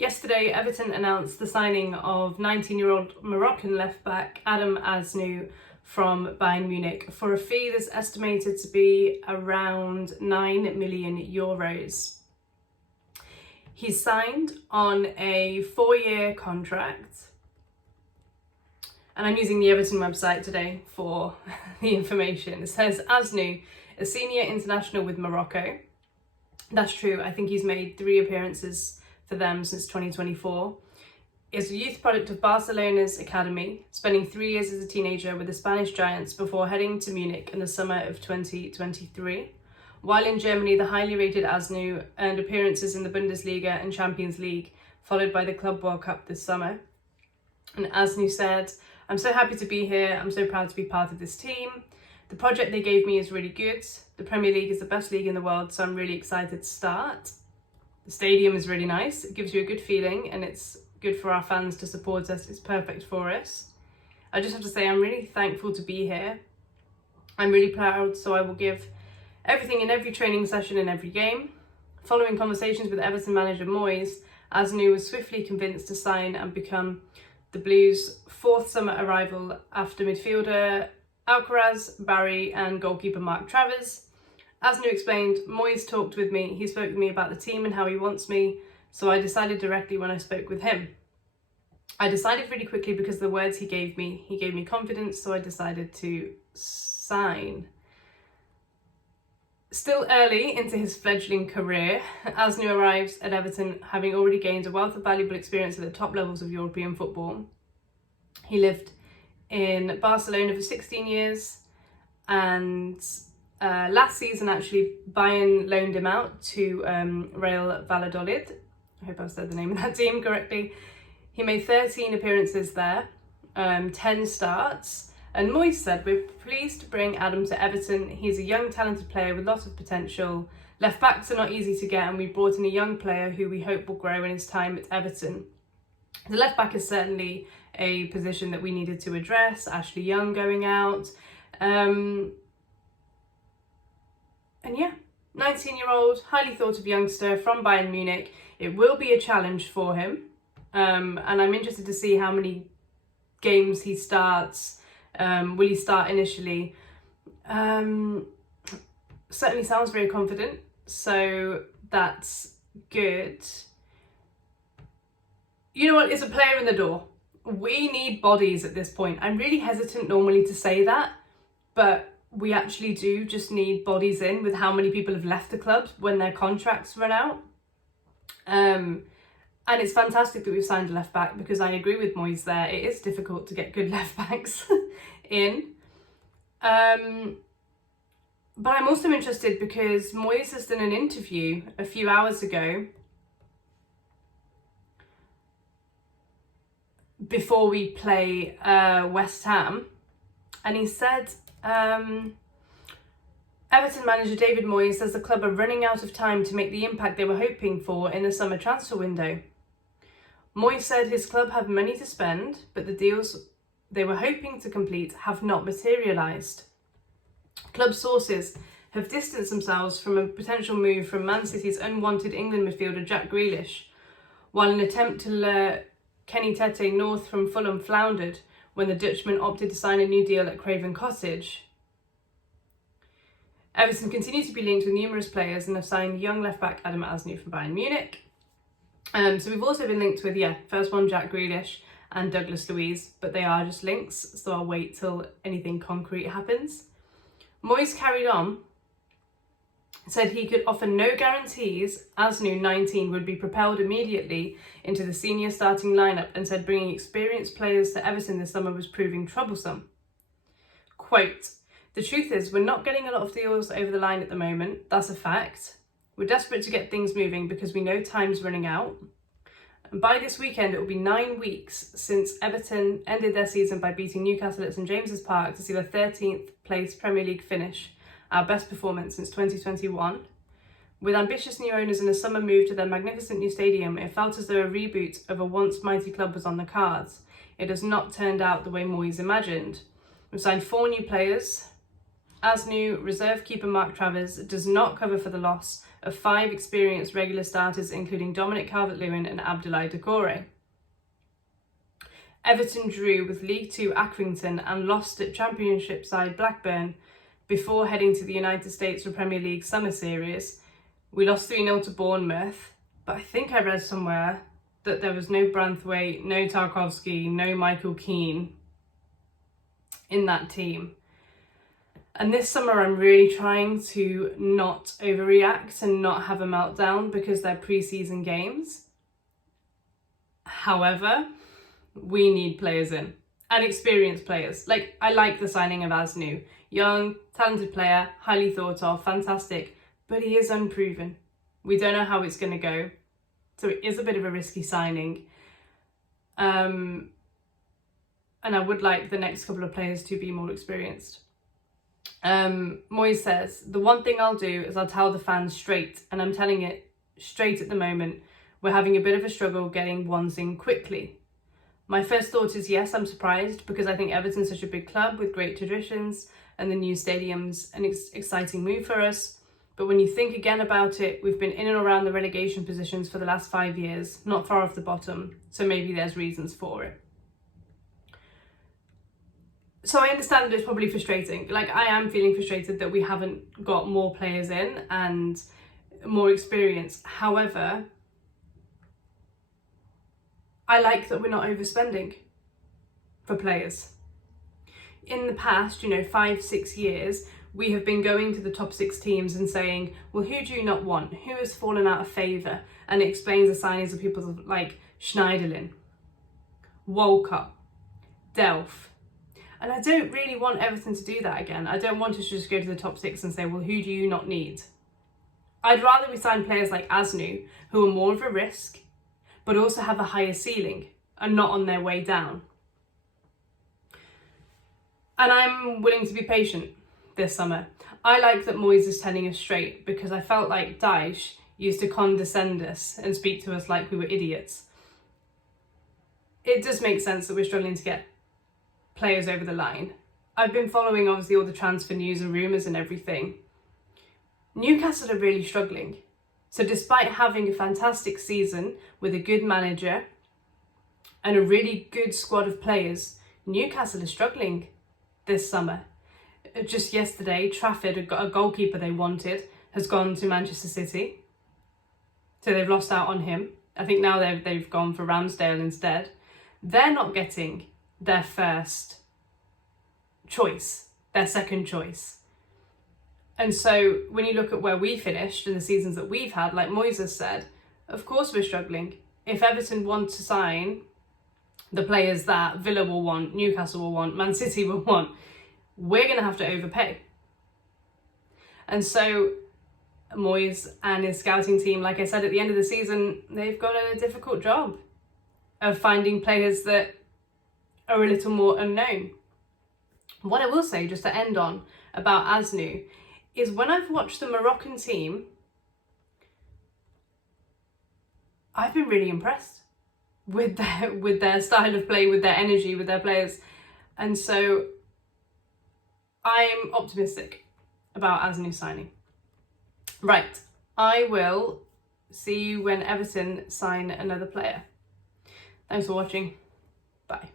Yesterday, Everton announced the signing of 19-year-old Moroccan left-back Adam Aznou from Bayern Munich for a fee that's estimated to be around €9 million. He's signed on a 4-year contract, and I'm using the Everton website today for the information. It says Aznou, a senior international with Morocco. That's true, I think he's made 3 appearances for them since 2024, is a youth product of Barcelona's academy, spending 3 years as a teenager with the Spanish Giants before heading to Munich in the summer of 2023. While in Germany, the highly rated Aznou earned appearances in the Bundesliga and Champions League, followed by the Club World Cup this summer. And Aznou said, "I'm so happy to be here. I'm so proud to be part of this team. The project they gave me is really good. The Premier League is the best league in the world, so I'm really excited to start. The stadium is really nice. It gives you a good feeling, and it's good for our fans to support us. It's perfect for us. I just have to say I'm really thankful to be here. I'm really proud, so I will give everything in every training session and every game." Following conversations with Everton manager Moyes, Aznou was swiftly convinced to sign and become the Blues' 4th summer arrival after midfielder Alcaraz, Barry and goalkeeper Mark Travers. Aznou explained, "Moyes talked with me, he spoke with me about the team and how he wants me, so I decided directly when I spoke with him. I decided really quickly because of the words he gave me confidence, so I decided to sign." Still early into his fledgling career, Aznou arrives at Everton having already gained a wealth of valuable experience at the top levels of European football. He lived in Barcelona for 16 years, and last season actually Bayern loaned him out to Real Valladolid. I hope I've said the name of that team correctly. He made 13 appearances there, 10 starts, and Moyes said, "We're pleased to bring Adam to Everton. He's a young talented player with lots of potential. Left backs are not easy to get, and we brought in a young player who we hope will grow in his time at Everton." The left back is certainly a position that we needed to address. Ashley Young going out. And yeah, 19-year-old, highly thought of youngster from Bayern Munich. It will be a challenge for him. And I'm interested to see how many games he starts. Will he start initially? Certainly sounds very confident, so that's good. You know what? It's a player in the door. We need bodies at this point. I'm really hesitant normally to say that, but we actually do just need bodies in with how many people have left the club when their contracts run out. And it's fantastic that we've signed a left back, because I agree with Moyes there. It is difficult to get good left backs in. But I'm also interested because Moyes has done an interview a few hours ago before we play West Ham, and he said, Everton manager David Moyes says the club are running out of time to make the impact they were hoping for in the summer transfer window. Moyes said his club have money to spend, but the deals they were hoping to complete have not materialised. Club sources have distanced themselves from a potential move from Man City's unwanted England midfielder Jack Grealish, while an attempt to lure Kenny Tete North from Fulham floundered when the Dutchman opted to sign a new deal at Craven Cottage. Everton continue to be linked with numerous players and have signed young left-back Adam Aznou from Bayern Munich. So we've also been linked with, first one Jack Grealish and Douglas Luiz, but they are just links, so I'll wait till anything concrete happens. Moyes carried on, said he could offer no guarantees Aznou, 19, would be propelled immediately into the senior starting lineup, and said bringing experienced players to Everton this summer was proving troublesome. Quote, "The truth is, we're not getting a lot of deals over the line at the moment. That's a fact. We're desperate to get things moving because we know time's running out. And by this weekend, it will be 9 weeks since Everton ended their season by beating Newcastle at St James's Park to see the 13th place Premier League finish, our best performance since 2021. With ambitious new owners and a summer move to their magnificent new stadium, it felt as though a reboot of a once mighty club was on the cards. It has not turned out the way Moyes imagined. We've signed 4 new players. Aznou, reserve keeper Mark Travers, does not cover for the loss of 5 experienced regular starters, including Dominic Calvert-Lewin and Abdoulaye Doucouré. Everton drew with League Two Accrington and lost at Championship side Blackburn before heading to the United States for Premier League Summer Series. We lost 3-0 to Bournemouth, but I think I read somewhere that there was no Branthwaite, no Tarkowski, no Michael Keane in that team. And this summer I'm really trying to not overreact and not have a meltdown because they're pre-season games. However, we need players in, and experienced players. Like, I like the signing of Aznou. Young, talented player, highly thought of, fantastic, but he is unproven. We don't know how it's going to go. So it is a bit of a risky signing. And I would like the next couple of players to be more experienced. Moyes says, the one thing I'll do is I'll tell the fans straight, and I'm telling it straight at the moment. We're having a bit of a struggle getting ones in quickly. My first thought is yes, I'm surprised because I think Everton's such a big club with great traditions and the new stadium's an exciting move for us. But when you think again about it, we've been in and around the relegation positions for the last 5 years, not far off the bottom. So maybe there's reasons for it. So I understand that it's probably frustrating. Like, I am feeling frustrated that we haven't got more players in and more experience. However, I like that we're not overspending for players. In the past, 5-6 years, we have been going to the top 6 teams and saying, well, who do you not want? Who has fallen out of favour? And it explains the signings of people like Schneiderlin, Walcott, Delph. And I don't really want Everton to do that again. I don't want us to just go to the top 6 and say, well, who do you not need? I'd rather we sign players like Aznou, who are more of a risk, but also have a higher ceiling and not on their way down. And I'm willing to be patient this summer. I like that Moyes is telling us straight, because I felt like Dyche used to condescend us and speak to us like we were idiots. It does make sense that we're struggling to get players over the line. I've been following obviously all the transfer news and rumours and everything. Newcastle are really struggling. So despite having a fantastic season with a good manager and a really good squad of players, Newcastle is struggling this summer. Just yesterday, Trafford, a goalkeeper they wanted, has gone to Manchester City. So they've lost out on him. I think now they've gone for Ramsdale instead. They're not getting their first choice, their second choice. And so when you look at where we finished and the seasons that we've had, like Moyes has said, of course we're struggling. If Everton want to sign the players that Villa will want, Newcastle will want, Man City will want, we're going to have to overpay. And so Moyes and his scouting team, like I said, at the end of the season, they've got a difficult job of finding players that are a little more unknown. What I will say, just to end on, about Aznou, is when I've watched the Moroccan team, I've been really impressed with their style of play, with their energy, with their players. And so I'm optimistic about Aznou signing. Right, I will see you when Everton sign another player. Thanks for watching. Bye.